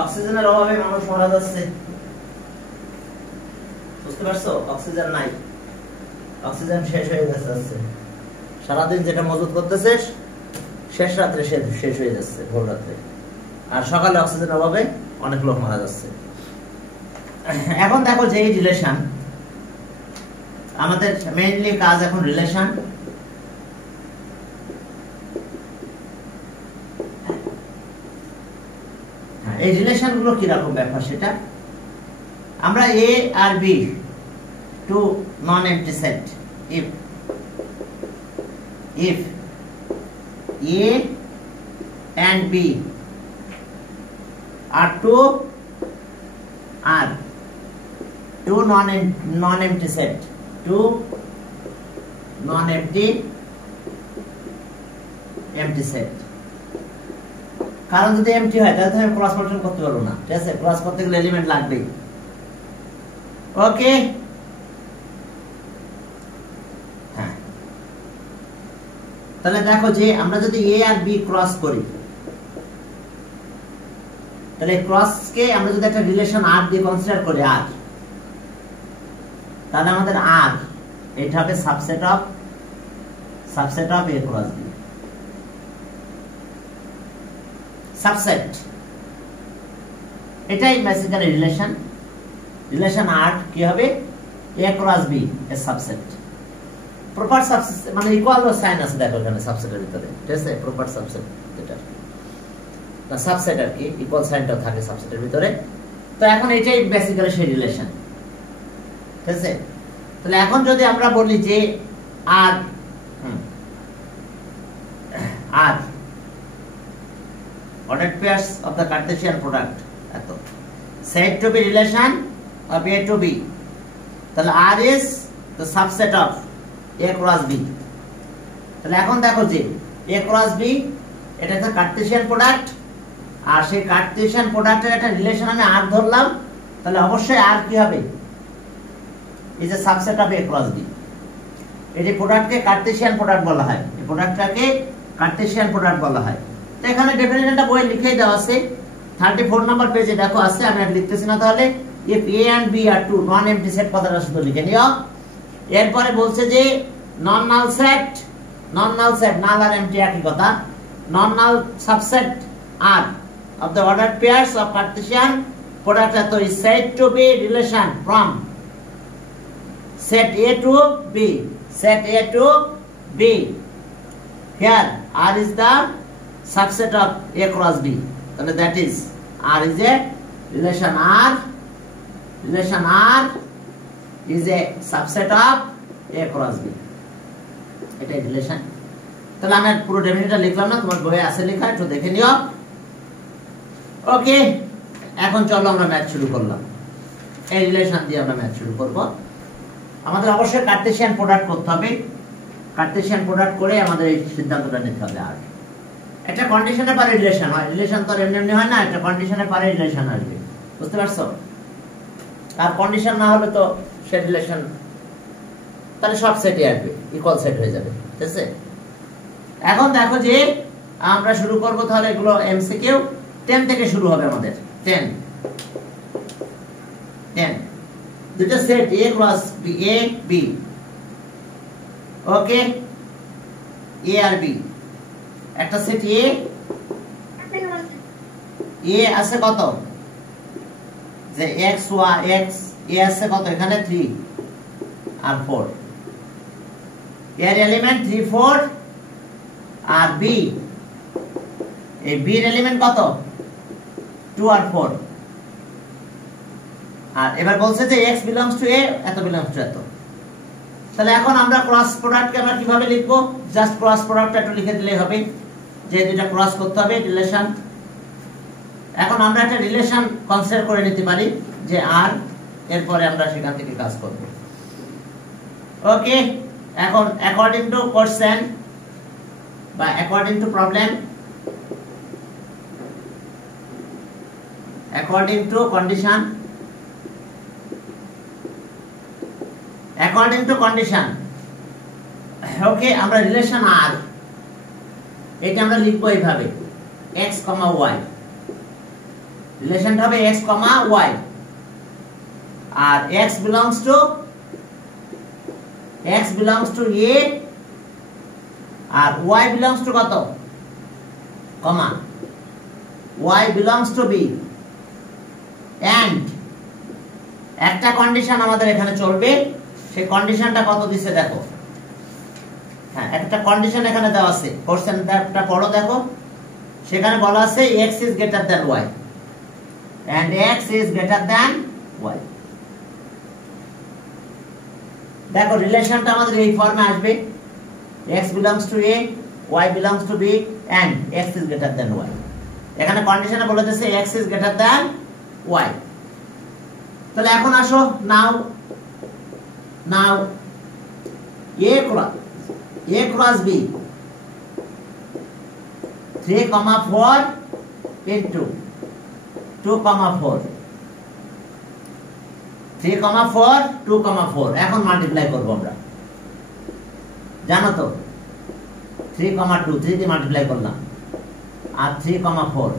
অক্সিজেনের অভাবে মানুষ মারা যাচ্ছে, বুঝতে পারছো? অক্সিজেন নাই, অক্সিজেন শেষ হয়ে যাচ্ছে, সারাদিন যেটা মজুত করতেছে শেষ রাত্রে শেষ হয়ে যাচ্ছে, ভোর রাত্রে, আর সকালে অক্সিজেনের অভাবে অনেক লোক মারা যাচ্ছে। এখন দেখো যে এই রিলেশন, আমাদের মেইনলি কাজ এখন রিলেশন। এই রিলেশন গুলো কিরকম ব্যাপার সেটা আমরা এ আর B two non empty set, if A and B are two non-empty set, two non-empty set, কারণ যদি এমটি হয় তাহলে তুমি ক্রস ফাংশন করতে পারো না, ঠিক আছে? ক্রস করতে গেলে এলিমেন্ট লাগবেই। ওকে, হ্যাঁ, তাহলে দেখো যে আমরা যদি এ আর বি ক্রস করি, তাহলে ক্রসকে আমরা যদি একটা রিলেশন আর দিয়ে কনসিডার করি, আর তাহলে আমাদের আর এটা হবে subset of A cross B, subset. এটাই বেসিক্যালি রিলেশন আর কি হবে? এ ক্রস বি এর সাবসেট, প্রপার সাবসেট, মানে ইকুয়াল সাইন আছে দেখো এখানে সাবসেটের ভিতরে, ঠিক আছে? প্রপার সাবসেট যেটা না, সাবসেট আর কি, ইকুয়াল সাইনটা থাকে সাবসেটের ভিতরে। তো এখন এটাই বেসিক্যালি সেই রিলেশন, ঠিক আছে? তাহলে এখন যদি আমরা বলি যে আর ordered pairs of the Cartesian product এত said to be relation of A to B, তাহলে R is the subset of A cross B। তাহলে এখন দেখো যে A cross B এটা একটা কার্টেসিয়ান প্রোডাক্ট, আর সেই কার্টেসিয়ান প্রোডাক্টের একটা রিলেশন আমি R ধরলাম, তাহলে অবশ্যই R কি হবে? is a subset of A cross B। এই যে প্রোডাক্টকে কার্টেসিয়ান প্রোডাক্ট বলা হয়, এই প্রোডাক্টটাকে কার্টেসিয়ান প্রোডাক্ট বলা হয়। তো এখানে ডেফিনেশনটা বই লিখে দেওয়া আছে 34 নাম্বার পেজে, দেখো আছে, আমি আর লিখতেছি না। তাহলে if A and B are two non empty set কথাটা শুধু লিখে নিও। এরপরে বলছে যে নন নাল সেট, নাল আর এমটি একই কথা, নন নাল subset R of the ordered pairs of Cartesian product is said to be relation from set A to B, here R is the subset of A cross B, তাহলে that is R is a relation R is a subset of A cross B, এটাই relation. তাহলে আমি পুরো ডেফিনেশনটা লিখলাম না, তোমার বইয়ে আছে লেখা, একটু দেখে নিও। ওকে, এখন চলো আমরা ম্যাথ শুরু করলাম। এই রিলেশন দিয়ে আমরা ম্যাথ শুরু করব। আমাদের অবশ্যই কার্টেসিয়ান প্রোডাক্ট করতে হবে, কার্টেসিয়ান প্রোডাক্ট করে আমাদের এই সিদ্ধান্তটা নিতে হবে। আর একটা কন্ডিশনের পরে রিলেশন হয়, রিলেশন তো এমনি হয় না, একটা কন্ডিশনের পরে রিলেশন আসবে, বুঝতে পারছো? আর কন্ডিশন না হলে তো সে রিলেশন তাহলে সব সেটই আসবে, ইকুয়াল সেট হয়ে যাবে, ঠিক আছে? এখন দেখো যে আমরা শুরু করব, তাহলে এগুলো এমসিকিউ 10 থেকে শুরু হবে আমাদের। 10 দুটো set A cross B, A B, okay, A আর B, একটা সেট A আছে কত? যে x y x A আছে কত? এখানে 3 আর 4, এর এলিমেন্ট 3 4, আর B, এই B এর এলিমেন্ট কত? 2 আর 4। আর এবার বলছে যে x belongs to A, এত belongs to এত। তাহলে এখন আমরা ক্রস প্রোডাক্টকে আমরা কিভাবে লিখব? জাস্ট ক্রস প্রোডাক্টটা একটু লিখে দিলেই হবে, যে দুটো ক্রস করতে হবে, রিলেশন। এখন আমরা একটা রিলেশন কনসিডার করে নিতে পারি যে আর, এরপরে আমরা সেখান থেকে কাজ করব। ওকে, এখন অ্যাকর্ডিং টু কোশ্চেন বা according to problem, according to condition, according to condition, ওকে, আমরা রিলেশন আর এটা আমরা লিখবো এইভাবে x, y, রিলেশনটা হবে x, y, R x belongs to a R y belongs to কত, কমা, y belongs to b, and একটা কন্ডিশন আমাদের এখানে চলবে। সেই কন্ডিশনটা কত দিছে দেখো। হ্যাঁ, একটা কন্ডিশন এখানে দেওয়া আছে, কোশ্চেনটা পড়ো দেখো। সেখানে বলা আছে x is greater than y and x is greater than y। দেখো রিলেশনটা আমাদের এই ফর্মে আসবে, x belongs to a, y belongs to b and x is greater than y। এখানে কন্ডিশনে বলে দিয়েছে x is greater than y। তাহলে এখন আসো, নাও a cross b 3, 4 into 2, 4, 3, 4, 2, 4। এখন মাল্টিপ্লাই করবো আমরা, জানো তো 3, 2, 3 দিয়ে মাল্টিপ্লাই করলাম, আর 3, 4,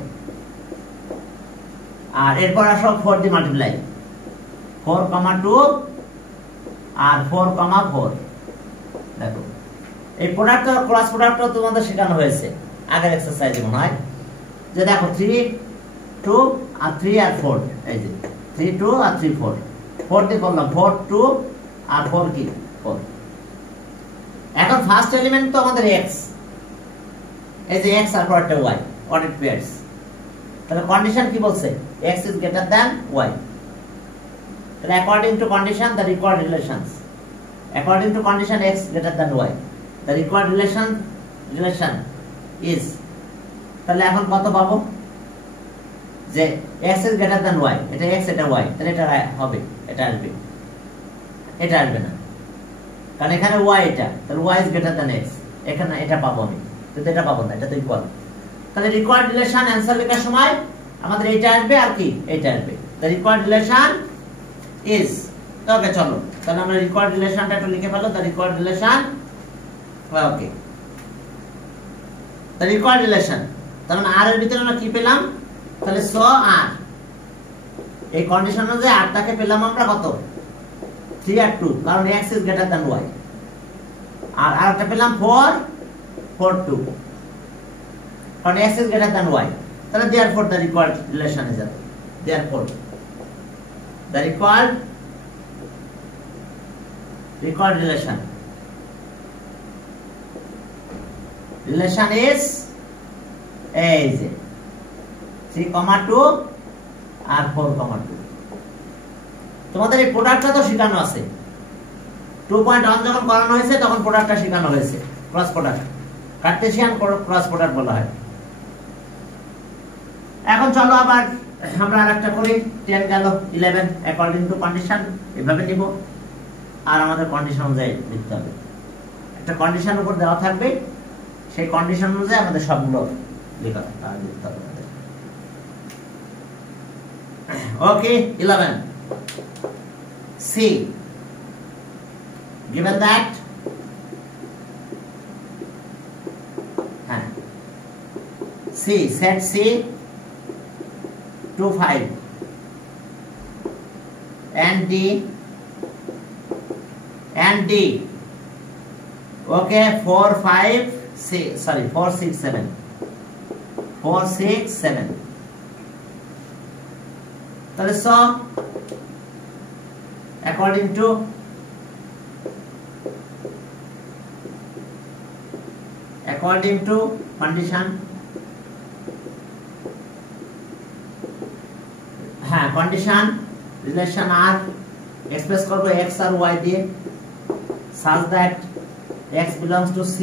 আর এরপর আসো 4 দিয়ে মাল্টিপ্লাই, 4, 2 আর 4, 4। দেখো এই প্রোডাক্ট আর ক্রস প্রোডাক্ট তোমাদের শেখানো হয়েছে আগের এক্সারসাইজে মনে হয়, যে দেখো 3, 2 আর 3 আর 4, এই যে 3, 2 আর 3, 4, 4 দিয়ে করলাম, 4, 2 আর 4 কি 4। এখন ফার্স্ট এলিমেন্ট তো আমাদের x, এই যে x আর পরেরটা y, অর্ডার পেয়ারস। তাহলে কন্ডিশন কি বলছে, x is greater than y। তাহলে according to condition the required relations, according to condition x greater than y, the required relation is, তাহলে এখন কত পাবো, যে x is greater than y, এটা x এটা y, তাহলে এটা হবে, এটা আসবে, এটা আসবে না, কারণ এখানে y এটা, তাহলে y is greater than x, এখানে এটা পাবো আমি, কিন্তু এটা পাবো না, এটা তো ইকুয়াল। তাহলে রিকোয়ার্ড রিলেশন অ্যানসার লেখার সময় আমাদের এটা আসবে আর কি এটা আসবে, the required relation is। ওকে চলো তাহলে আমরা রিকোয়ার্ড রিলেশনটা একটু লিখে ফেলো, the required relation, okay the required relation। তাহলে আর এর ভিতরে আমরা কি পেলাম, তাহলে সো আর, এই কন্ডিশন অনুযায়ী আর টাকে পেলাম আমরা কত, 3 আর 2, কারণ x is greater than y, আর আরটা পেলাম 4, 4, 2, কারণ x is greater than y। তাহলে therefore the required relation is that, therefore the required relation is এই যে 3, 2 আর 4, 2। তোমাদের এই প্রোডাক্টটা তো শেখানো আছে, 2.1 যখন করানো হয়েছে তখন প্রোডাক্টটা শেখানো হয়েছে, cross product, Cartesian cross product বলা হয়। এখন চলো আবার আমরা আরেকটা করি, 10 গেল 11, অ্যাকর্ডিং টু কন্ডিশন এভাবে নিব, আর আমাদের কন্ডিশন অনুযায়ী লিখতে হবে। একটা কন্ডিশন উপর দেওয়া থাকবে, সেই কন্ডিশন অনুযায়ী আমাদের সবগুলো লিখতে হবে। ওকে 11, C, given that C, set C 2, 5 and D, okay 4, 5, 6, sorry 4, 6, 7, 4, 6, 7। তাহলে so according to condition, হ্যাঁ কন্ডিশন রিলেশন আর এক্সপ্রেস করব x আর y দিয়ে, such that x belongs to C,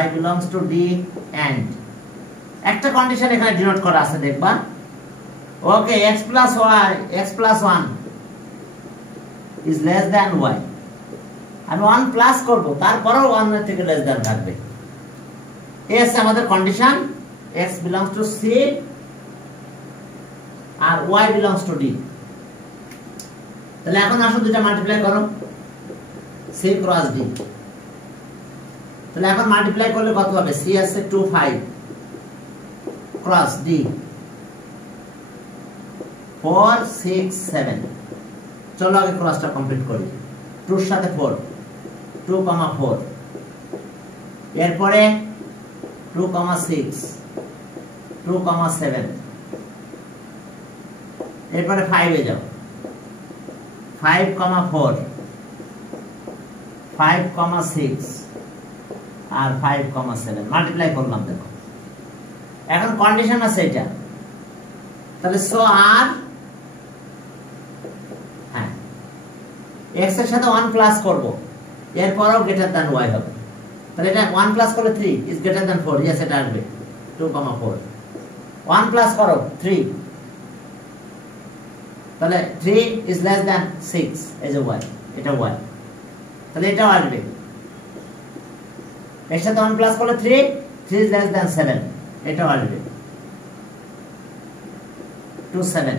y belongs to D and একটা কন্ডিশন এখানে denote করা আছে দেখবা, ওকে x plus 1 is less than y, আমি 1 প্লাস করব, তারপরেও 1 এর থেকে লেস দ্যান থাকবে। এস আমাদের condition, x belongs to C আর y belongs to D। তাহলে এখন আসো দুটো মাল্টিপ্লাই করো, C ক্রস D। তাহলে এখন মাল্টিপ্লাই করলে কত হবে, C আছে 2, 5 ক্রস D 4 6 7 চলো আগে ক্রসটা কমপ্লিট করি 2 এর সাথে 4 2, 4 এরপরে 2, 6 2, 7 এরপরে 5 এ যাও 5, 4 5, 6 আর 5, 7 মাল্টিপ্লাই করলাম দেখো এখন কন্ডিশন আছে এটা তাহলে সো আর হ্যাঁ x এর সাথে 1 প্লাস করব এরপরও গ্রেটার দ্যান y হবে তাহলে এটা 1 প্লাস করলে 3 ইজ গ্রেটার দ্যান 4 यस এটা আসবে 2, 4 1 প্লাস করো 3 তাহলে 3 is less than 6 as a y এটা y তাহলে এটাও আসবে এর সাথে 1 প্লাস করলে 3 ইজ লেস দ্যান 7 এটাও আসবে 2, 7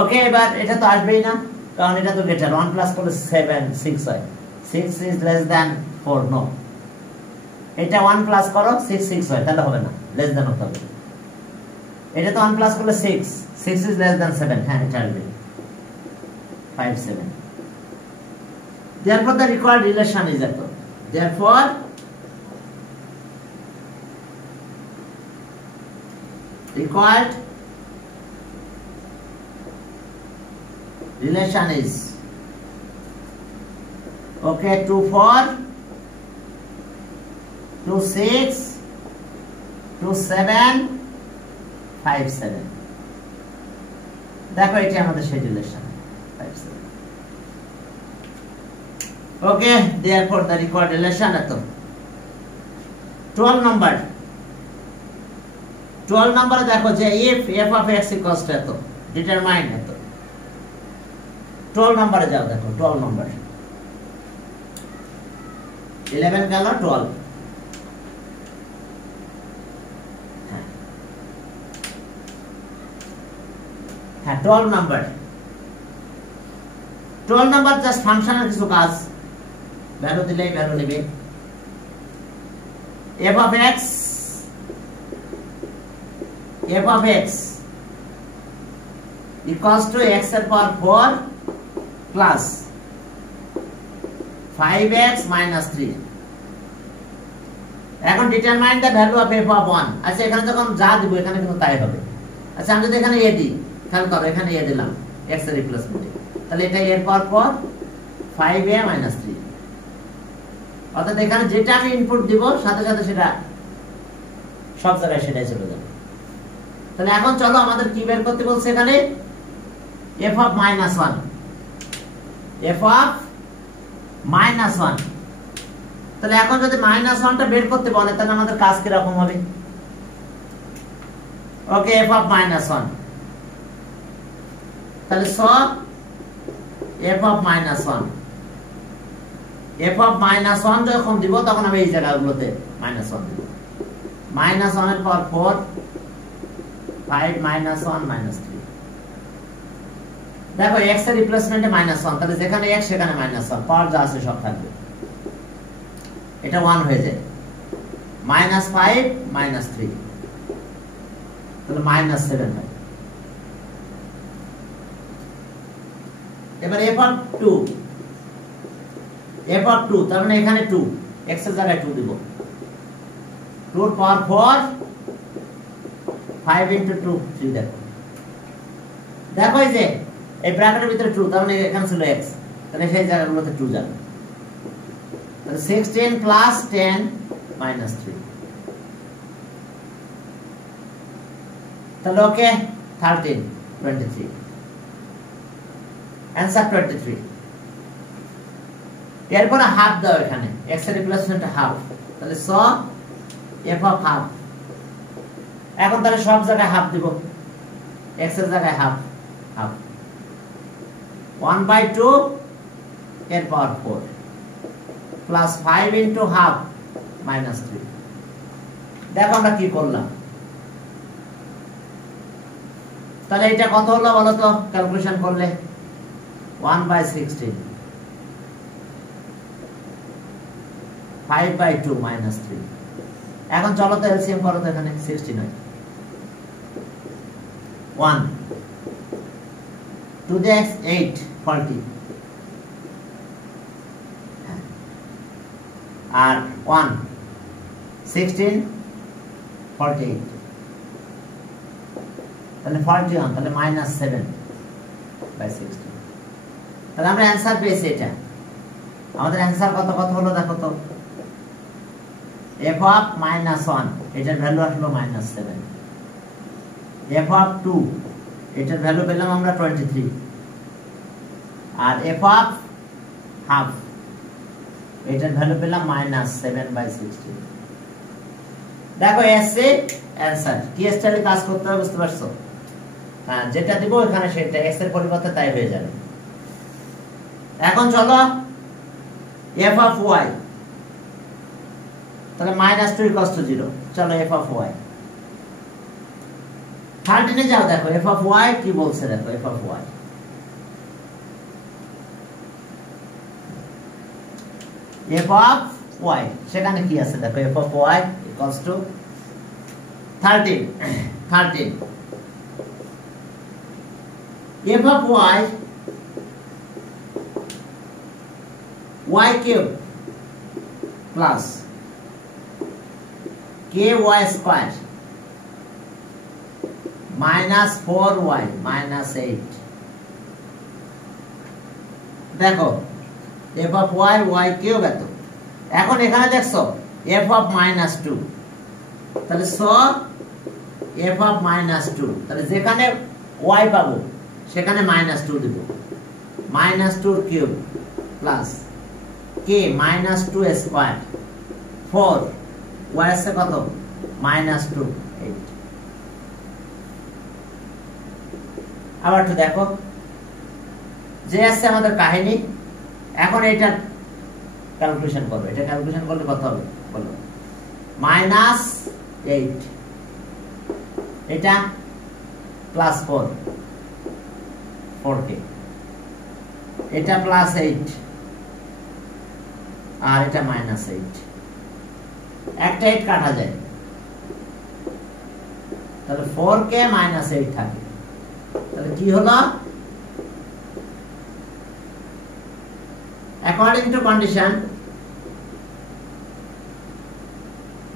ওকে এবার এটা তো আসবেই না কারণ এটা তো গ্রেটার 1 প্লাস করলে 7 6 হয় 6 ইজ লেস দ্যান 4 নো এটা 1 প্লাস করো 6 6 হয় তাহলে হবে না লেস দ্যান হতে হবে এটা তো 1 প্লাস করলে 6 6 ইজ লেস দ্যান 7 হ্যাঁ এটা আসবে 5 7 therefore the required relation is eto therefore required relation is okay 2 4 2 6 2 7 5 7 দেখো এটা আমাদের সেই relation 5 7 okay therefore the required relation eto 12 number দেখো যে if f of x equals to eto determine eto 12 নম্বরে যাও দেখো 12 নম্বর 11 গেল 12 হ্যাঁ 12 নম্বর জাস্ট ফাংশনের কিছু কাজ ভ্যালু দিলেই ভ্যালু নেবে f of x equals to x এর পাওয়ার 4 plus 5x minus 3 এখন determine the value of f of 1 আচ্ছা এখানে যখন যা দিব এখানে কিন্তু তাই হবে আচ্ছা আমি যদি এখানে a দিই খেয়াল করো এখানে a দিলাম x এর রিপ্লেসমেন্টে তাহলে এটা এর পাওয়ার 5a minus 3 অর্থাৎ এখানে যেটা আমি ইনপুট দিব সাথে সাথে সেটা সব জায়গায় সেটাই চলে যাবে তাহলে এখন চলো আমাদের কি বের করতে বলছে এখানে f of minus 1 f of minus 1 তাহলে এখন যদি minus 1 টা বের করতে বলে তাহলে আমাদের কাজ কি রকম হবে ওকে f of minus 1 তাহলে so f of minus 1 f of minus 1 যখন দিব তখন আমি এই জায়গাগুলোতে minus 1 দিব minus 1 এর পাওয়ার 4 5 minus 1 minus 3 দেখো x এর রিপ্লেসমেন্টে -1 তাহলে যেখানে x সেখানে -1 পাওয়ার যা আছে সব থাকবে এটা 1 হয়ে যায় -5 -3 তাহলে -7 হয় এবার f of 2 তার মানে এখানে 2 x এর জায়গায় 2 দিব 2 এর পাওয়ার 4 5 into 2 3 দেখো এই যে এই ব্র্যাকেটের ভিতরে 2 তার মানে এখানে ছিল x তাহলে সেই জায়গাগুলোতে 2 যাবে তাহলে 16 plus 10 minus 3 তাহলে ওকে 13 23 आंसर 23 এরপর হাফ দাও এখানে x এর রিপ্লেসমেন্ট হাফ তাহলে সো f of হাফ এখন তাহলে সব জায়গায় হাফ দিব x এর জায়গায় হাফ 1/2 এর power 4 plus 5 into half minus 3 দেখো আমরা কি করলাম তাহলে এটা কত হলো বলো তো ক্যালকুলেশন করলে 1/16 5/2 minus 3 এখন চলো তো এলসিএম করো তো এখানে 16 হয় 1 2 দিয়ে x 8 40 আর 1 16 48 তাহলে 41 তাহলে -7/16 তাহলে আমরা অ্যানসার পেয়েছি এটা আমাদের অ্যানসার কত হলো দেখো তো f of -1 এটার ভ্যালু আসলো -7 f of 2 এটার ভ্যালু পেলাম আমরা 23 আর f of হাফ এটার ভ্যালু পেলাম -7/16 দেখো এসে অ্যানসার কি স্টাইলে কাজ করতে হবে বুঝতে পারছো হ্যাঁ যেটা দিব এখানে সেটা x এর পরিবর্তে তাই হয়ে যাবে এখন চলো f of y তাহলে -2 = 0 চলো f of y 13 এ যাও দেখো f of y কি বলছে দেখো f of y f of y সেখানে কি আছে দেখো f of y = 13 f of y cube plus ky square minus 4y minus 8 দেখো f of y cube এত এখন এখানে দেখছো f of -2 তাহলে f of -2 তাহলে যেখানে y পাবো সেখানে -2 দেব -2 cube plus k -2 square 4 y এর কত -2 8 আবার একটু দেখো যে আছে আমাদের কাহিনী এখন এটা ক্যালকুলেশন করবে এটা ক্যালকুলেশন করলে কত হবে বলো -8 এটা +4 4k এটা +8 আর এটা -8 একটা 8 কাটা যায় তাহলে 4k -8 থাকে তাহলে কি হলো according to condition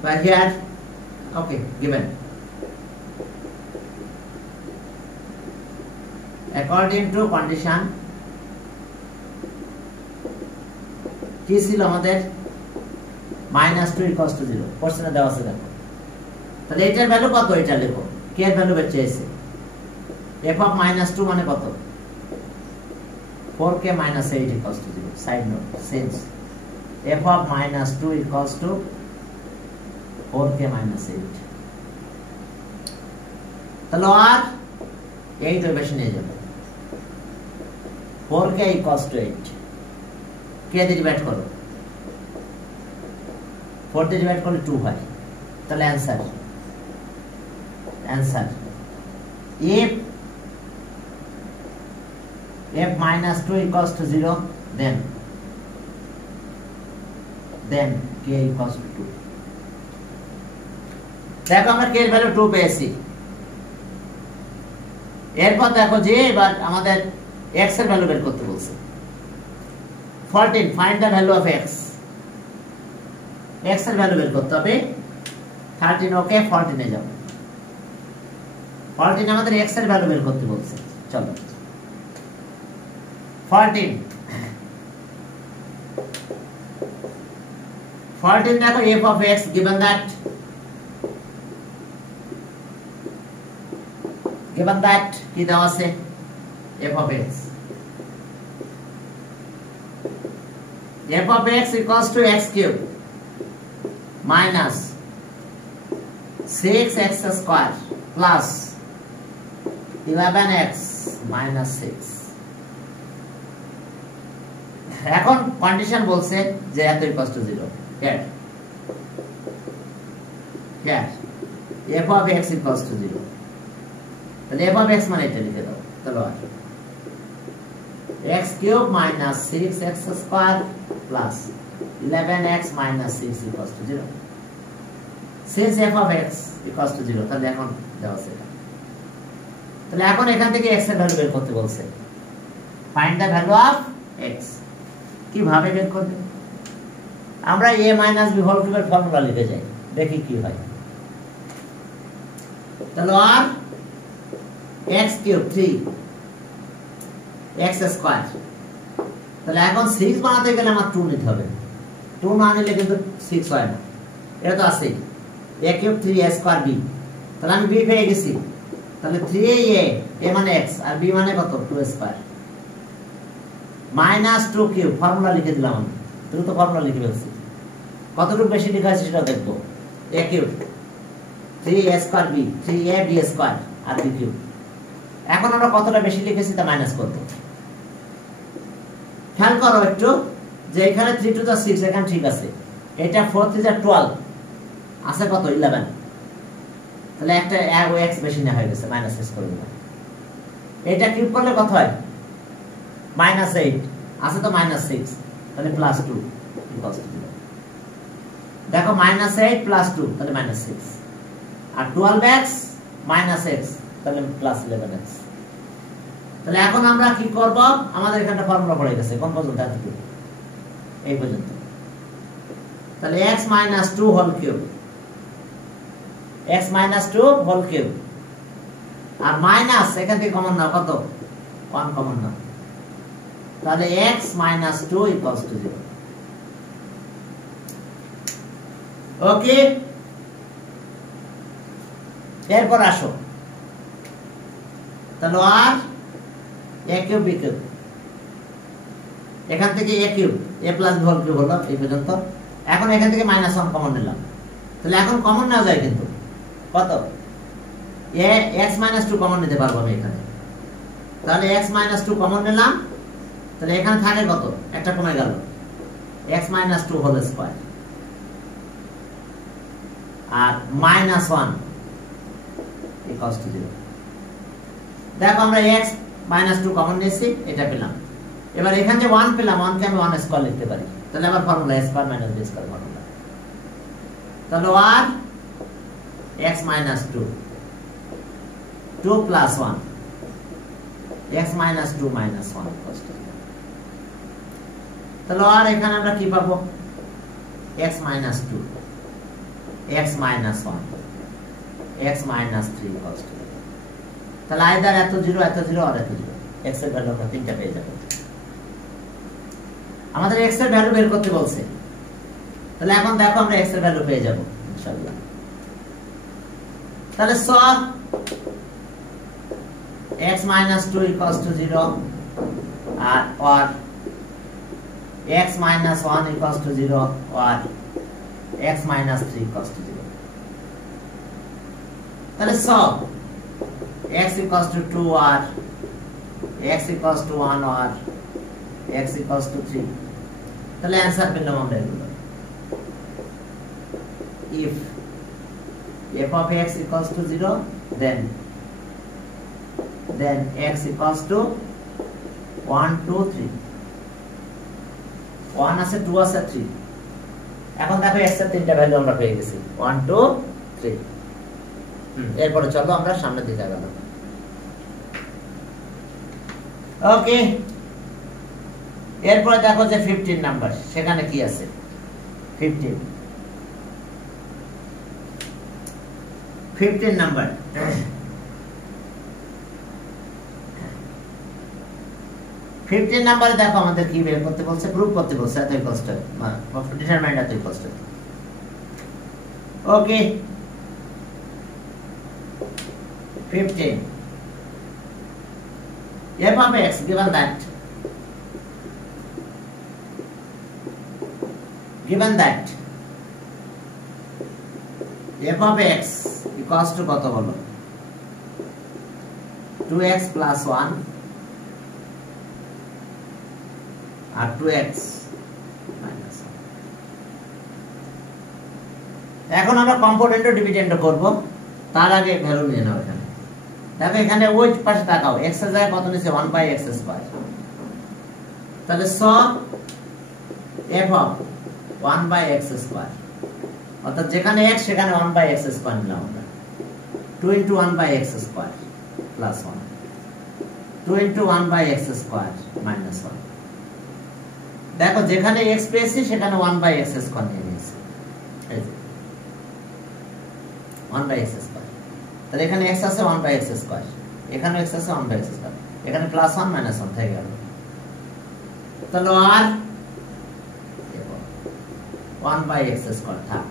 by here okay given according to condition কি ছিল আমাদের -2 = 0 কোশ্চেনে দেওয়া আছে দেখো তাহলে এটার ভ্যালু কত এটা লেখো k এর ভ্যালু বের চেয়েছে f of -2 মানে কত 4k - 8 = 0 side note since f of -2 = 4k - 8 তাহলে আর 8 এর বেশি নিয়ে যাবে 4k = 8 k দিয়ে ডিভাইড করো 4 দিয়ে ডিভাইড করলে 2 হয় তাহলে answer if f -2 = 0 then k = 2 দেখো আমরা k এর ভ্যালু 2 পেয়েছি এরপর দেখো যে এবার আমাদের x এর ভ্যালু বের করতে বলছে 14 find the value of x এর ভ্যালু বের করতে হবে 13 ওকে 14 এ যাও 14 আমাদের x এর ভ্যালু বের করতে বলছে চলো 14 দেখো f of x given that কি দেওয়া আছে f of x = x cube minus 6x square plus 11x minus 6 এখন কন্ডিশন বলছে যে এত = 0 here f of x = 0 তাহলে f of x মানে এটা লিখে দাও তাহলে x cube minus 6x square plus 11x minus 6 = 0 since f of x = 0 তাহলে এখন দেওয়া আছে তাহলে এখন এখান থেকে x এর ভ্যালু বের করতে বলছে find the value of x. কিভাবে বের করবে? আমরা a মাইনাস বি হোল কিউবের ফর্মুলা লিখে যাই, দেখি কি হয়। তাহলে আর x কিউব 3 x স্কয়ার, তাহলে এখন 6 বানাতে গেলে আমার 2 নিতে হবে, 2 না নিলে কিন্তু 6 হয় না, এটা তো আছে a cube 3a square b, তাহলে আমি b পেয়ে গেছি, তাহলে 3a a মানে x আর b মানে কত 2 স্কয়ার মাইনাস 2 কিউব, ফর্মুলা লিখে দিলাম আমি, দ্রুত ফর্মুলা লিখে ফেলছি। কতটুকু বেশি লেখা আছে সেটা দেখবো, a cube 3a square b 3a b square আর b কিউব। এখন আমরা কতটা বেশি লিখেছি তা মাইনাস করব। খেয়াল করো একটু যে এখানে 3 টু দা 6 এখানে ঠিক আছে, এটা 4 3 যা 12 আছে কত 11, তাহলে একটা x বেশি না হয়ে গেছে, মাইনাস s করে দিলাম। এটা কিউব করলে কত হয় -8 আছে তো -6, তাহলে +2 ইকুয়ালস টু 0। দেখো -8 +2 তাহলে -6 আর 12x -x তাহলে +11x। তাহলে এখন আমরা কি করব, আমাদের এখানে ফর্মুলা পড়ে গেছে কোন পর্যন্ত, এতটুকু এই পর্যন্ত। তাহলে x - 2 whole cube, x - 2 whole cube আর মাইনাস এখান থেকে কমন নাও, কত 1 কমন নাও, তাহলে x - 2 ইকুয়ালস টু 0। ওকে, এরপর আসো, তাহলে আর a কিউব b কিউব, এখান থেকে a cube a plus b whole cube হলো এই পর্যন্ত। এখন এখান থেকে -1 কমন নিলাম, তাহলে এখন কমন নেওয়া যায় কিন্তু কত a x - 2 কমন নিতে পারবো আমি এখানে, তাহলে x - 2 কমন নিলাম, তাহলে এখানে থাকে কত, একটা কমে গেল x - 2 হোল স্কয়ার আর -1 ইকুয়ালস টু 0। দেখো আমরা x - 2 কমন নিয়েছি, এটা পেলাম। এবার এখানে যে 1 পেলাম, 1 কে আমি 1 স্কয়ার লিখতে পারি, তাহলে আবার formula a square - b square formula, তাহলে আর x - 2 2 plus 1 x - 2 - 1 equals to 0। তাহলে আর এখানে আমরা কি পাবো, x - 2 x - 1 x - 3 equals to 0। তাহলে আইদার এত 0 এত 0 আর এত 0, x এর ভ্যালু আমরা তিনটা পেয়ে যাব। আমাদের x এর ভ্যালু বের করতে বলছে, তাহলে এখন দেখো আমরা x এর ভ্যালু পেয়ে যাব ইনশাআল্লাহ। তাহলে সব x - 2 ইকুয়ালস টু 0 আর or x - 1 equals to 0 or x - 3 equals to 0। তাহলে সব x equals to 2 or x equals to 1 or x equals to 3, তাহলে आंसर পেলাম আমরা এগুলো। if f of x equals to 0 then x equals to 1 2 3, 1 আছে 2 আছে 3। এখন দেখো x এর তিনটা ভ্যালু আমরা পেয়ে গেছি 1 2 3। এরপরে চলো আমরা সামনের দিকে আগাবো। ওকে, এরপরে দেখো যে 15 নাম্বার, সেখানে কি আছে 15 নাম্বার। 15 নাম্বারে দেখো আমাদের কি বের করতে বলছে, প্রুফ করতে বলছে, এতই কষ্ট ডিটারমাইন্ড এতই কষ্ট। ওকে 15 f of x given that f of x equals to কত বলো 2x plus 1 আর 2x minus 1। এখন আমরা কম্পোনেন্ট ও ডিভিডেন্ড করব, তার আগে ভ্যালু নিয়ে নাও। এখানে দেখো এখানে ওই পাশে তাকাও, x এর জায়গায় কত নিছে 1/x স্কয়ার, তাহলে সব f of 1/x স্কয়ার, অর্থাৎ যেখানে x সেখানে 1/x স্কয়ার নিলাম আমরা, 2 * 1/x square plus 1। 2 into 1 by x square minus 1. দেখো যেখানে x পেয়েছি সেখানে 1 by x square নিয়ে নিয়েছি, 1 by x square। তাহলে এখানে x আছে 1 by x square, এখানে x আছে 1 by x square, এখানে প্লাস 1 মাইনাস 1 থেকে গেল। তাহলে আর 1 by x square থাক।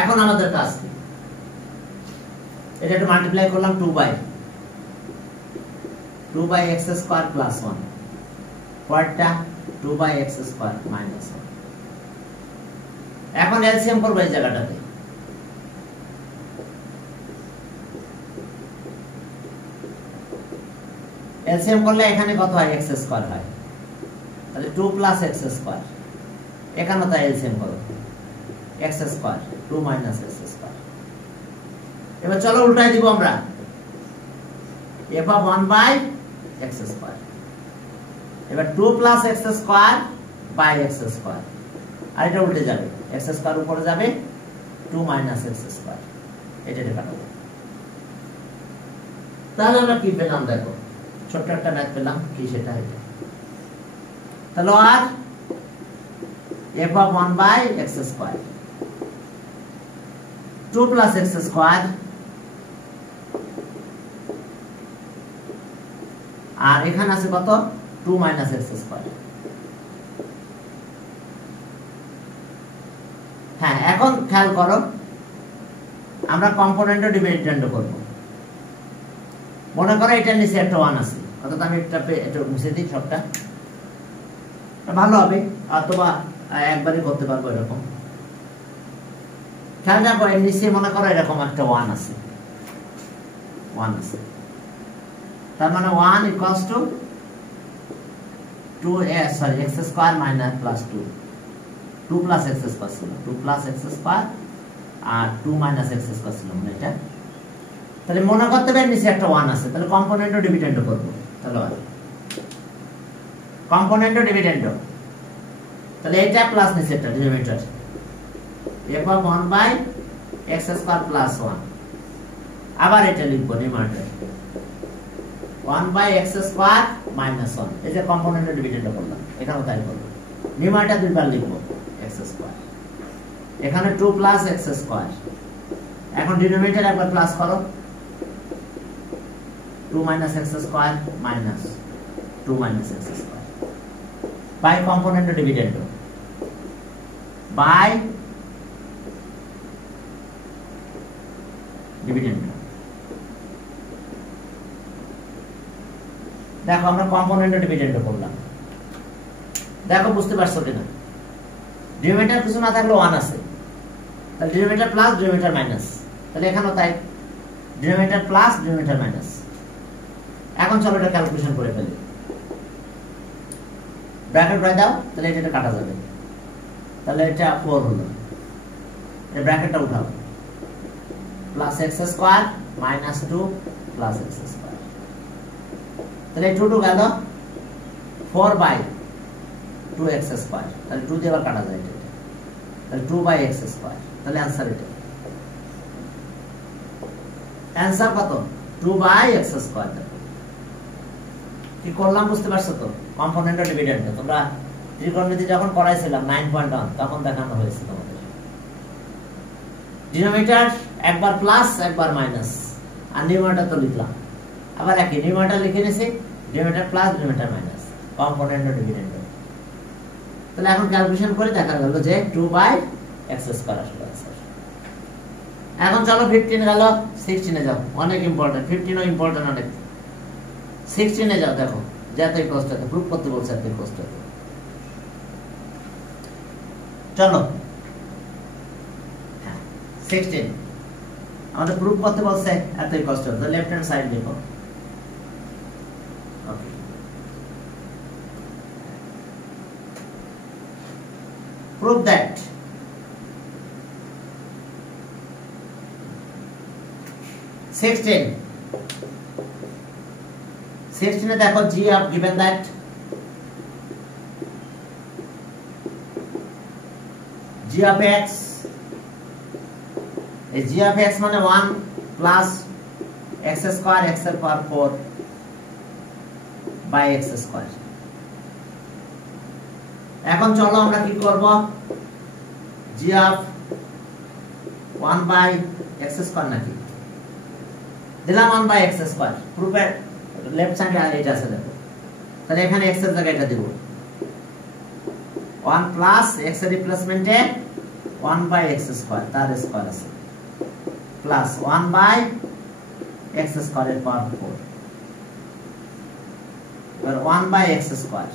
এখন আমাদের কাজ কি, এটা একটু মাল্টিপ্লাই করলাম 2 by x square plus 1, পরেরটা 2 by x square minus 1। এখন এলসিএম করব এই জায়গাটাতে, এলসিএম করলে এখানে কত হয়, x স্কয়ার হয়, তাহলে 2 plus x square, এখানে তো এলসিএম করব x square 2 minus x square। এবার চলো উল্টাই দিব আমরা, f of 1 by x square, এবার 2 plus x square by x square, আর এটা উল্টে যাবে, x square উপরে যাবে, 2 minus x square, এটা কাটাবো। তাহলে আমরা কি পেলাম দেখো, ছোট্ট একটা ম্যাথ পেলাম, কি সেটা এটা, তাহলে আর f of 1 by x square 2 plus x square, আর এখানে আছে কত 2 minus x square। হ্যাঁ, এখন খেয়াল করো, আমরা কম্পোনেন্ট ও ডিভিডেন্ড করব। মনে করো এটার নিচে একটা 1 আছে, অর্থাৎ আমি এটা মুছে দিই, সবটা ভালো হবে, অথবা একবারই করতে পারবো এরকম। খেয়াল রাখো এর নিচে মনে করো এরকম একটা 1 আছে, 1 আছে, তার মানে 1 equals to 2 x square minus plus 2 plus x square ছিল, 2 plus x square আর 2 minus x square ছিল মানে এটা। তাহলে মনে করতে পারি নিচে একটা 1 আছে, তাহলে কম্পোনেন্ট ও ডিভিডেন্ড করব। তাহলে কম্পোনেন্ট ও ডিভিডেন্ড, তাহলে এটা প্লাস নিচে এটা denominator f of 1 by x square plus 1, আবার এটা লিখব numerator 1 by x square minus 1, এই যে কম্পোনেন্ট ও ডিভিডেন্ড করলাম, এখানেও তাই করব, নিউমারেটর দুইবার লিখব x square, এখানে 2 plus x square, এখন ডিনোমিনেটর একবার প্লাস করো, 2 minus x square minus 2 minus x square by component ও ডিভিডেন্ড by ডিভিডেন্ড। দেখো আমরা কম্পোনেন্ট ও ডিভিডেন্ড করলাম, দেখো বুঝতে পারছো কিনা, ডিনোমিনেটর কিছু না থাকলে 1 আছে, তাহলে ডিনোমিনেটর প্লাস ডিনোমিনেটর মাইনাস, তাহলে এখানেও তাই ডিনোমিনেটর প্লাস ডিনোমিনেটর মাইনাস। এখন চলো এটা ক্যালকুলেশন করে ফেলি, ব্র্যাকেট বসাই দাও, তাহলে এটা কাটা যাবে, তাহলে এটা 4 হলো, এই ব্র্যাকেটটা উঠাও, plus x square minus 2 plus x square, তাহলে 2 2 গেল, 4 বাই 2x স্কয়ার, তাহলে 2 দিয়ে আবার কাটা যায় এটা, তাহলে 2 বাই x স্কয়ার, তাহলে आंसर এটা, आंसर কত 2 বাই x স্কয়ার। কি করলাম বুঝতে পারছো তো, কম্পোনেন্ট ও ডিভিডেন্ড তোমরা ত্রিকোণমিতি যখন করাইছিলাম 9.1 তখন দেখানো হয়েছে তোমাদের, ডিনোমিনেটর একবার প্লাস একবার মাইনাস, আর নিউমারেটর তো লিখলাম, আবার একই নিউমারেটর লিখে নিয়েছি, denominator plus denominator minus, component ও ডিভিডেন্ড। তাহলে এখন ক্যালকুলেশন করে দেখা গেল যে 2 বাই x স্কয়ার আসলে आंसर। এখন চলো 15 গেল, 16 এ যাও, অনেক ইম্পর্টেন্ট, 15 ও ইম্পর্টেন্ট অনেক, 16 এ যাও, দেখো যতই কষ্ট আছে প্রুফ করতে বলছে এতই কষ্ট আছে, চলো 16 আমাদের প্রুফ করতে বলছে এতই কষ্ট, তো লেফট হ্যান্ড সাইড দেখো, ওকে prove that Sixteen দেখো g of given that g of x, এই g of x মানে 1 প্লাস x স্কয়ার x এর পাওয়ার 4 বাই এক্স স্কয়ার। এখন চলো আমরা কি করব, জি অফ 1 বাই এক্স স্কয়ার নাকি দিলাম 1 বাই এক্স স্কয়ার, প্রুফের লেফট সাইডে আর এটা আছে দেখো, তাহলে এখানে এক্স এর জায়গায় এটা দেব 1 প্লাস এক্স এর রিপ্লেসমেন্টে 1 বাই এক্স স্কয়ার, তার স্কয়ার আছে প্লাস 1 বাই এক্স স্কয়ারের পাওয়ার 4, আর 1 বাই এক্স স্কয়ার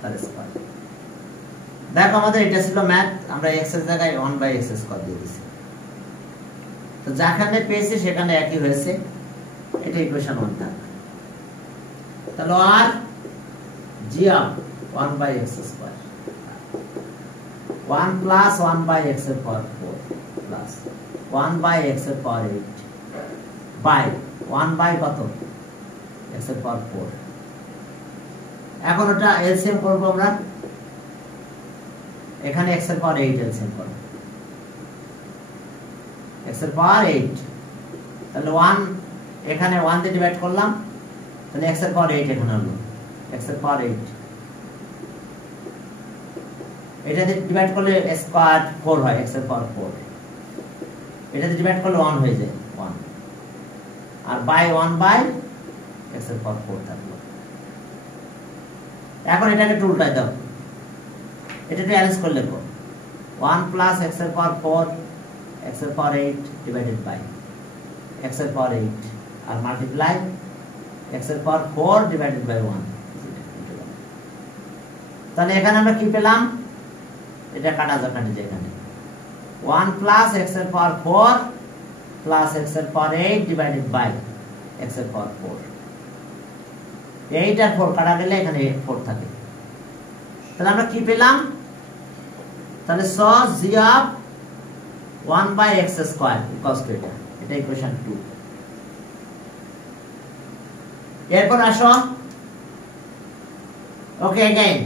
তার স্কয়ার। দেখো আমাদের এটা ছিল ম্যাথ, আমরা এক্স এর জায়গায় 1 বাই এক্স স্কয়ার দিয়ে দিয়েছি, তো যেখানে পেয়েছি সেখানে একই হয়েছে, এটা ইকুয়েশন 1 থাক। তাহলে আর g of 1 by x square 1 plus 1 by x এর পাওয়ার 4 প্লাস 1 বাই এক্স এর পাওয়ার 8 বাই 1 বাই কত এক্স এর পাওয়ার 4। এখন ওটা এলসিএম করব আমরা, এখানে x এর পাওয়ার 8 এলসিএম করব, x এর পাওয়ার 8, তাহলে 1 এখানে 1 দিয়ে ডিভাইড করলাম, তাহলে x এর পাওয়ার 8 এখানে হলো x এর পাওয়ার 8, এটা দিয়ে ডিভাইড করলে স্কয়ার 4 হয়, x এর পাওয়ার 4, এটা দিয়ে ডিভাইড করলে 1 হয়ে যায় 1, আর বাই 1 বাই x এর পাওয়ার 4 থাকলো। এখন এটাকে উল্টাই দাও, এটা অ্যারেঞ্জ করে লেখো 1 প্লাস x এর পাওয়ার 4 x এর পাওয়ার 8 ডিভাইডেড বাই x এর পাওয়ার 8 আর মাল্টিপ্লাই x এর পাওয়ার 4 ডিভাইডেড বাই 1। তাহলে এখানে আমরা কি পেলাম, এটা কাটা যায় এখানে 1 প্লাস x এর পাওয়ার 4 প্লাস x এর পাওয়ার 8 ডিভাইডেড বাই x এর পাওয়ার 4, 8 আর 4 কাটা গেলে এখানে 4 থাকে। তাহলে আমরা কি পেলাম, তাহলে so G of 1 by x square equals to এটা ইকুয়েশন 2। এরপর আসো ওকে अगेन,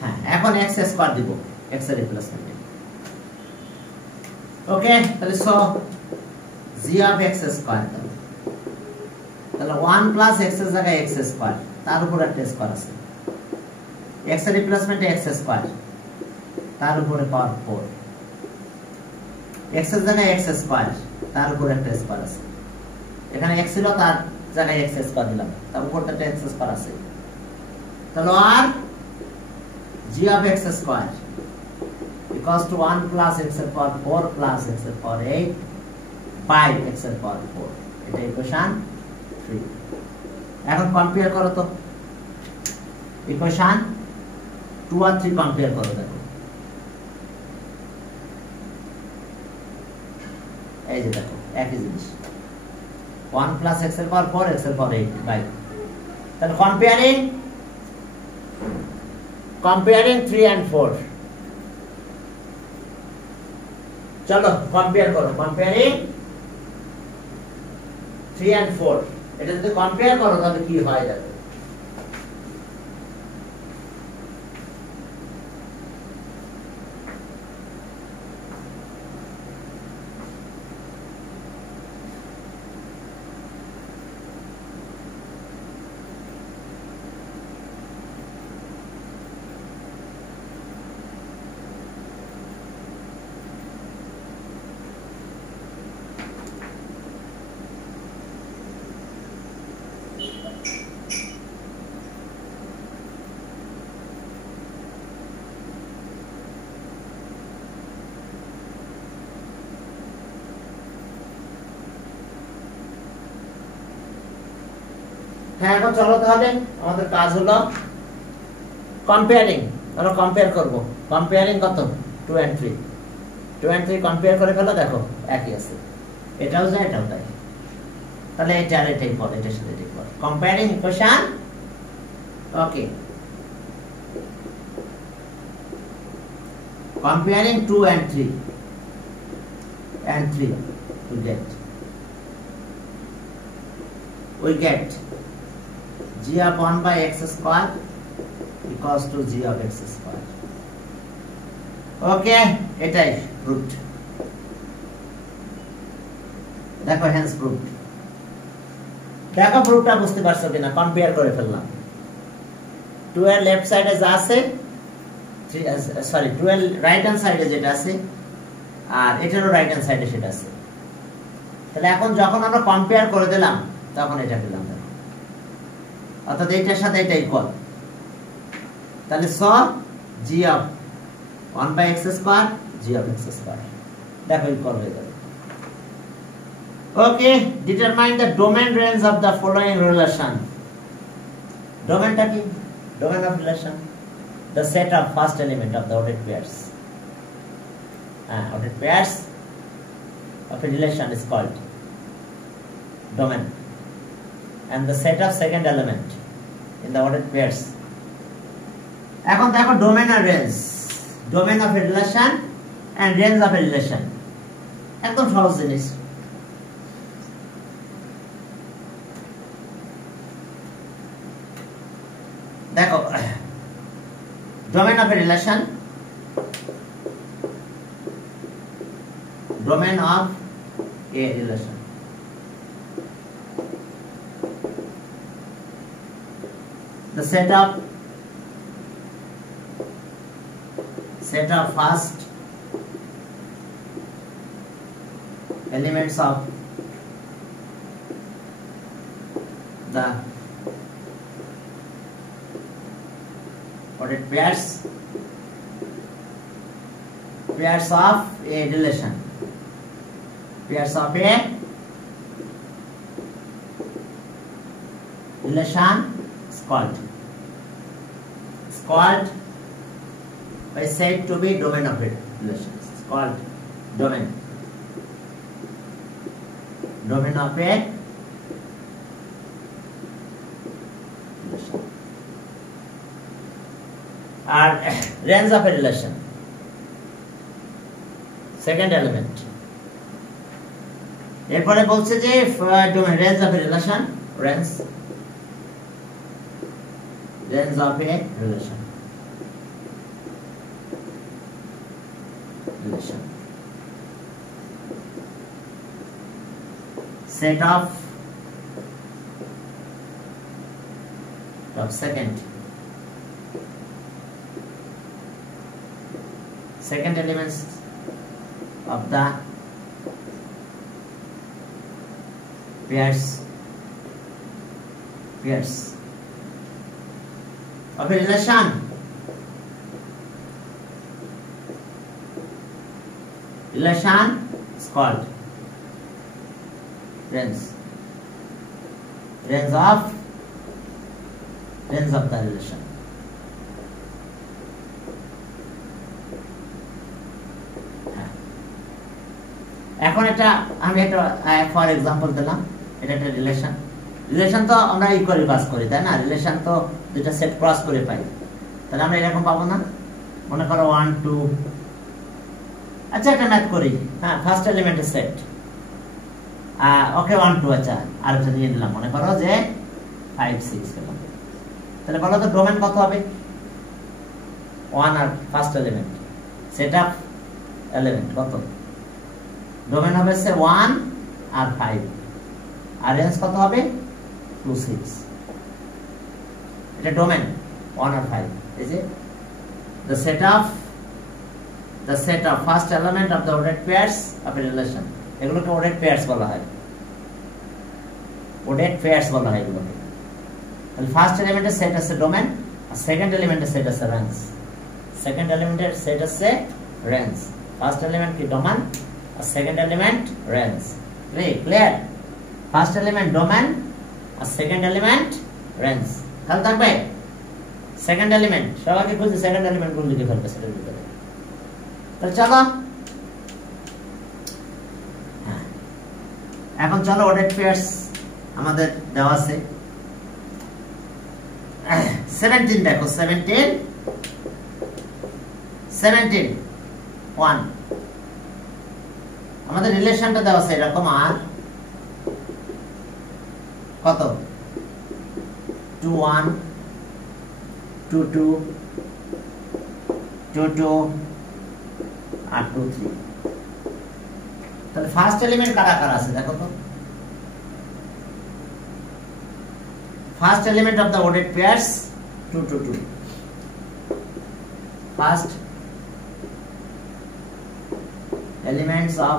হ্যাঁ এখন এক্স স্কয়ার দিব এক্স এর রিপ্লেসমেন্টে, ওকে তাহলে so G of x square, তাহলে 1 প্লাস এক্স এর জায়গায় এক্স স্কয়ার, তার উপর একটা স্কয়ার আছে, x এর রিপ্লেসমেন্টে x স্কয়ার, তার উপরে পাওয়ার 4, x এর জায়গায় x স্কয়ার, তার উপরে একটা স্কয়ার আছে, এখানে x ছিল তার জায়গায় x স্কয়ার দিলাম, তার উপরে একটা x স্কয়ার আছে, তাহলে আর g of x square equals to 1 plus x এর পাওয়ার 4 plus x এর পাওয়ার 8 by x এর পাওয়ার 4, এটা ইকুয়েশন 3। এখন কম্পেয়ার করো তো ইকুয়েশন 2 আর 3 কম্পেয়ার করো, দেখো এই যে দেখো একই জিনিস 1 প্লাস x এর পাওয়ার 4 x এর পাওয়ার 8 বাই, তাহলে কম্পেয়ারিং 3 and 4, চলো কম্পেয়ার করো, কম্পেয়ারিং 3 and 4, এটা যদি কম্পেয়ার করো তাহলে কি হয় দেখো, হ্যাঁ এখন চলো তাহলে আমাদের কাজ হলো কম্পেয়ারিং, আমরা কম্পেয়ার করব, কম্পেয়ারিং কত 2 and 3, 2 and 3 কম্পেয়ার করে ফেলো, দেখো একই আছে, এটাও যায় এটাও তাই, তাহলে এটা আর এটাই পড়ে, এটার সাথে এটাই পড়ে, comparing equation, okay comparing 2 and 3 we get g of 1 by x square equals to g of x square, ওকে এটাই প্রুফড, দেখো hence proved। দেখো প্রুফটা বুঝতে পারছো কিনা, কম্পেয়ার করে ফেললাম। 2 এর লেফট সাইডে যা আছে, সরি 2 এর রাইট হ্যান্ড সাইডে যেটা আছে আর এটারও রাইট হ্যান্ড সাইডে সেটা আছে। তাহলে এখন যখন আমরা কম্পেয়ার করে দিলাম তখন এটা পেলাম, অর্থাৎ এইটার সাথে এটা ইকুয়াল। তাহলে স g of 1/x square g of x square, দেখো ইকুয়াল হয়ে যাবে। Okay, determine the domain range of the following relation. ডোমেনটা কি? Domain of relation the set of first element of the ordered pairs. Ordered pairs of a relation is called domain, and the set of second element in the ordered pairs. এখন দেখো domain R range, domain of a relation and range of a relation, একদম সহজ জিনিস। দেখো domain of a relation, domain of a relation, the set of first elements of the ordered pairs of a relation, pairs of a relation is called by said to be domain of a relation. It's called domain of a relation. R range of a relation, second element। এরপরে বলছে যে range of a relation, range of a relation, set of second elements of the pairs of a relation is called range of the relation। এখন এটা আমি একটা for example দিলাম, এটা একটা রিলেশন তো আমরা ইকুয়ালি পাস করি, তাই না? রিলেশন তো দুটো সেট ক্রস করে পাই, তাহলে আমরা এরকম পাবো না? মনে করো 1 2, আচ্ছা একটা ম্যাথ করি। হ্যাঁ, ফার্স্ট এলিমেন্টের সেট, ওকে 1 2, আচ্ছা আর একটা দিয়ে দিলাম, মনে করো যে 5 6 পেলাম। তাহলে বলো তো ডোমেন কত হবে? 1 আর first element, set of element কত? ডোমেন হবে 1 আর 5, আর রেঞ্জ কত হবে? 2 6। এটা ডোমেন 1 আর 5। এই যে the set of first element of the ordered pairs of a relation, এগুলোকে ordered pairs বলা হয়, এগুলোকে। তাহলে ফার্স্ট এলিমেন্টের সেট আছে ডোমেন, আর সেকেন্ড এলিমেন্টের সেট আছে রেঞ্জ। ফার্স্ট এলিমেন্ট কি? ডোমেন, আর second element range. Clear? First element domain আর সেকেন্ড এলিমেন্ট রেঞ্জ। তাহলে থাকবে সেকেন্ড এলিমেন্ট, সবাইকে খুঁজে সেকেন্ড এলিমেন্ট গুলো লিখে ফেলবে সেটার ভিতরে। তাহলে চলো এখন চলো ordered pairs আমাদের দেওয়া আছে 17। দেখো 17 1 আমাদের রিলেশনটা দেওয়া আছে এরকম, আর কত? 2 1 2 2 2 2 আর 2 3। তাহলে ফার্স্ট এলিমেন্ট কারা কারা আছে দেখো তো। first element of the ordered pairs 2 to 2. First elements of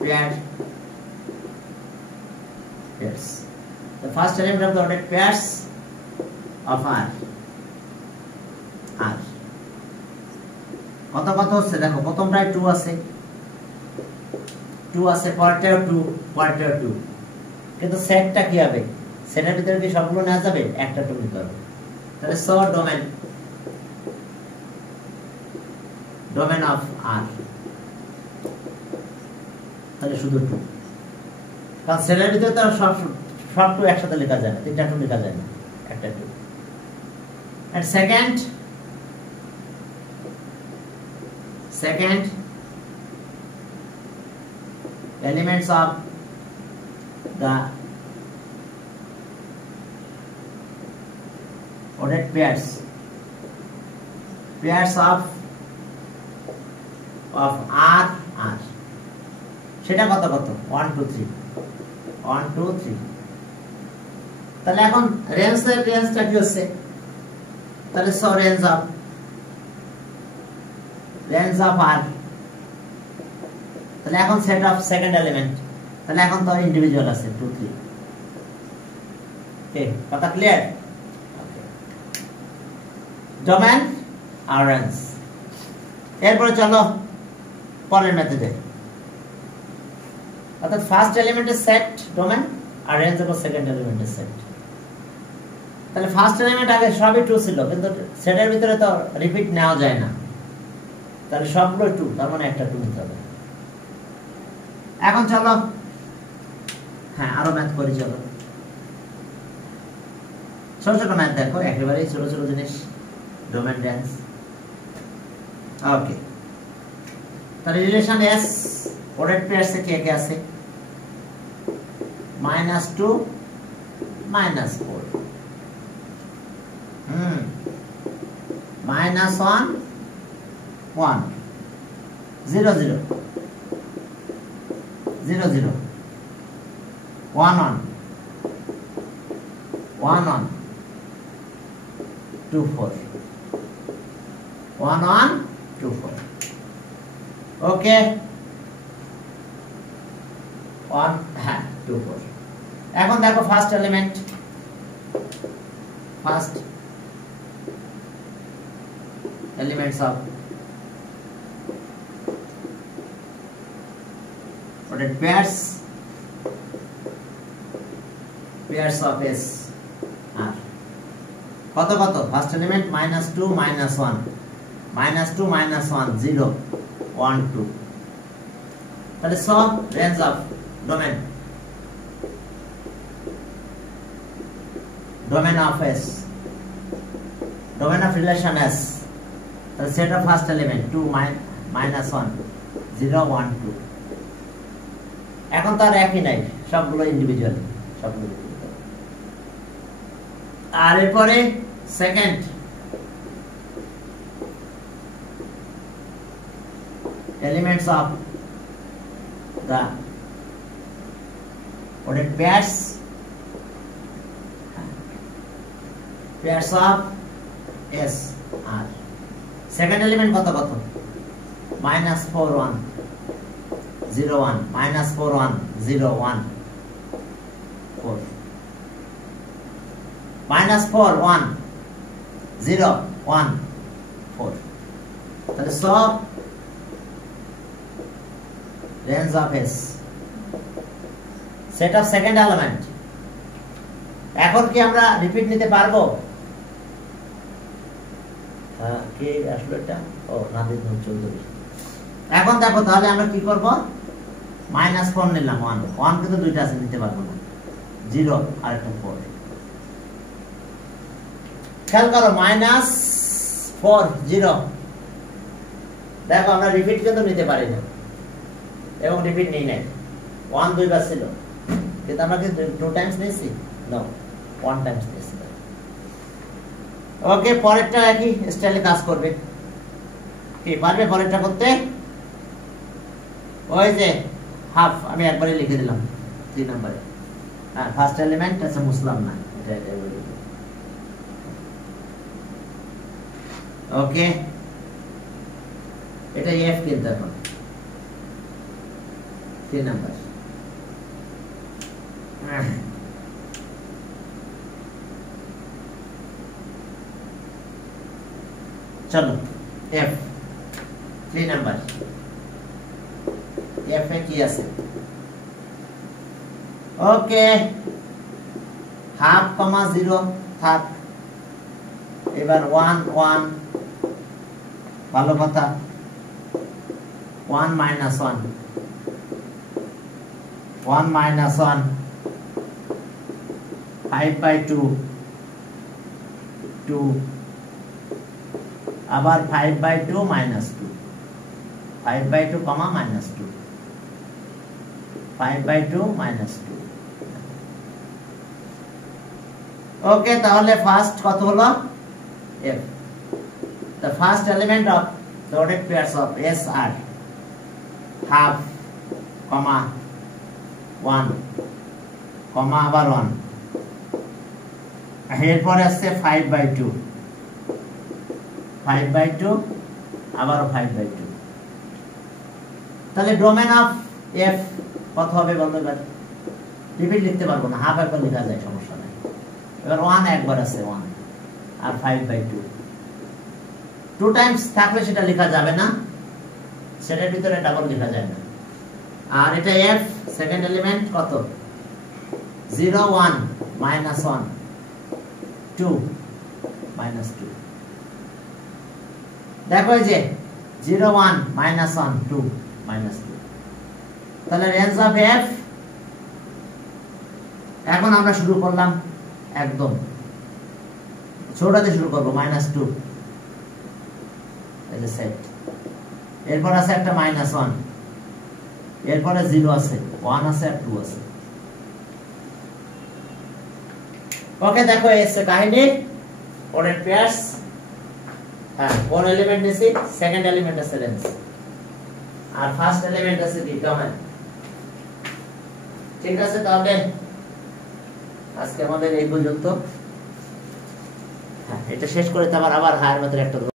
pairs. The first element of the ordered pairs of R. কত কত হচ্ছে দেখো, প্রথমটায় 2 আছে, 2 আছে, পরেরটাও 2, পরেরটাও 2, কিন্তু সেটটা কি হবে? সেটের ভিতরে কি সবগুলো নেওয়া যাবে? একটা 2 নিতে হবে। তাহলে সো ডোমেন অফ R, তাহলে শুধু 2, কারণ সেটের ভিতরে তো সব 2 একসাথে লেখা যায় না, 3টা 2 লেখা যায় না, একটা 2। and second elements of the ordered pairs of R সেটা কত কত? 1 2 3, 1 2 3। তাহলে এখন রেঞ্জটা কি হচ্ছে? তাহলে সো রেঞ্জ অফ R, তাহলে এখন সেট অফ সেকেন্ড এলিমেন্ট, তাহলে এখন তো ইন্ডিভিজুয়াল আছে 2 3। ওকে, কথা ক্লিয়ার? ডোমেন আর রেঞ্জ। এরপরে চলো পরের মেথডে, অর্থাৎ ফার্স্ট এলিমেন্টের সেট ডোমেন আর রেঞ্জ হলো সেকেন্ড এলিমেন্টের সেট। তাহলে ফার্স্ট এলিমেন্ট আগে সবই 2 ছিল, কিন্তু সেটের ভিতরে তো রিপিট নেওয়া যায় না, তাহলে সবগুলো 2, তার মানে একটা 2 নিতে হবে। এখন চলো হ্যাঁ আরো ম্যাথ করি, চলো ছোট ছোট ম্যাথ দেখো, একেবারেই ছোট ছোট জিনিস, ডোমেন রেঞ্জ। ওকে, তাহলে রিলেশন এস ordered pairs এ কে কে আছে? -2 -4, -1 1 0 0 0 0 1 1 1 1 2 4 1 1 2 4। ওকে, 1 হ্যাঁ 2 4। এখন দেখো first element, first elements of ordered pairs of S R কত কত? ফার্স্ট এলিমেন্ট -2 -1 -2 -1 0 1 2, তাহলে সব range of domain of S, domain of relation S, তাহলে সেট অফ ফার্স্ট এলিমেন্ট 2 -1 0 1 2। এখন তো আর একই নাই, সবগুলো ইন্ডিভিজুয়াল, সবগুলো। আর এরপরে second elements of the ordered pairs of S R, second element কত কত? -4 1 0 1 -4 1 0 1 4 -4 1 0 1 4, তাহলে সব range of S, set of second element. এখন কি আমরা রিপিট নিতে পারবো? কে আসলে এটা? ও নাদির চৌধুরী। এখন দেখো তাহলে আমরা কি করব? -4 নিলাম, 1 1 কিন্তু দুইটা আছে, নিতে পারবো না, 0 আর একটা 4। খেয়াল করো, -4 0, দেখো আমরা রিপিট কিন্তু নিতে পারি না, এবং রিপিট নেই নাই। 1 দুইবার ছিল, কিন্তু আমরা কি 2 টাইমস নিয়েছি? নো, 1 টাইমস নিয়েছি। ওকে, পরেরটা একই স্টাইলে কাজ করবে। কি পারবে পরেরটা করতে? ওই যে হাফ আমি একবারে লিখে দিলাম 3 নম্বরে। হ্যাঁ, ফার্স্ট এলিমেন্ট আছে মুসলাম না, এটা ওকে। এটা এফ কিন্তু এখন 3 নাম্বার। চলো এফ 3 নাম্বার। এফ এ কি আছে? ওকে, হাফ কমা 0 থাক। এবার 1 1, ভালো কথা। 1 minus 1, 1 minus 1, 5/2, 2, আবার 5/2 minus 2, 5/2 comma minus 2, 5/2 minus 2। ওকে, তাহলে ফার্স্ট কত হলো? f, the first element of the ordered pairs of s are half comma 1 comma আবার 1, এরপরে আসছে 5/2, 5/2 আবারও 5/2। তাহলে ডোমেন অফ f কত হবে বলতে পারি? রিপিট লিখতে পারবো না, হাফ একবার লেখা যায়, সমস্যা নাই। এবার 1 একবার আছে 1 আর 5/2, 2 টাইমস থাকলে সেটা লেখা যাবে না, সেটার ভিতরে ডাবল লেখা যায় না। আর এটা f সেকেন্ড এলিমেন্ট কত? 0 1 minus 1 2 minus 2। দেখো এই যে 0 1 minus 1 2 minus 2। তাহলে রেঞ্জ অফ f, এখন আমরা শুরু করলাম একদম ছোটতে শুরু করব, -2 এই যে সেট। এরপর আছে একটা -1, এরপরে 0 আছে, 1 আছে আর 2 আছে। ওকে, দেখো এসে কাহিনী অর্ডার পেয়ারস। হ্যাঁ, কোন এলিমেন্ট নিছি? সেকেন্ড এলিমেন্ট আছে রেঞ্জ, আর ফার্স্ট এলিমেন্ট আছে কি? ডোমেন। ঠিক আছে, তাহলে আজকে আমাদের এই পর্যন্ত। হ্যাঁ, এটা শেষ করে তো আবার হায়ার মেথড একটা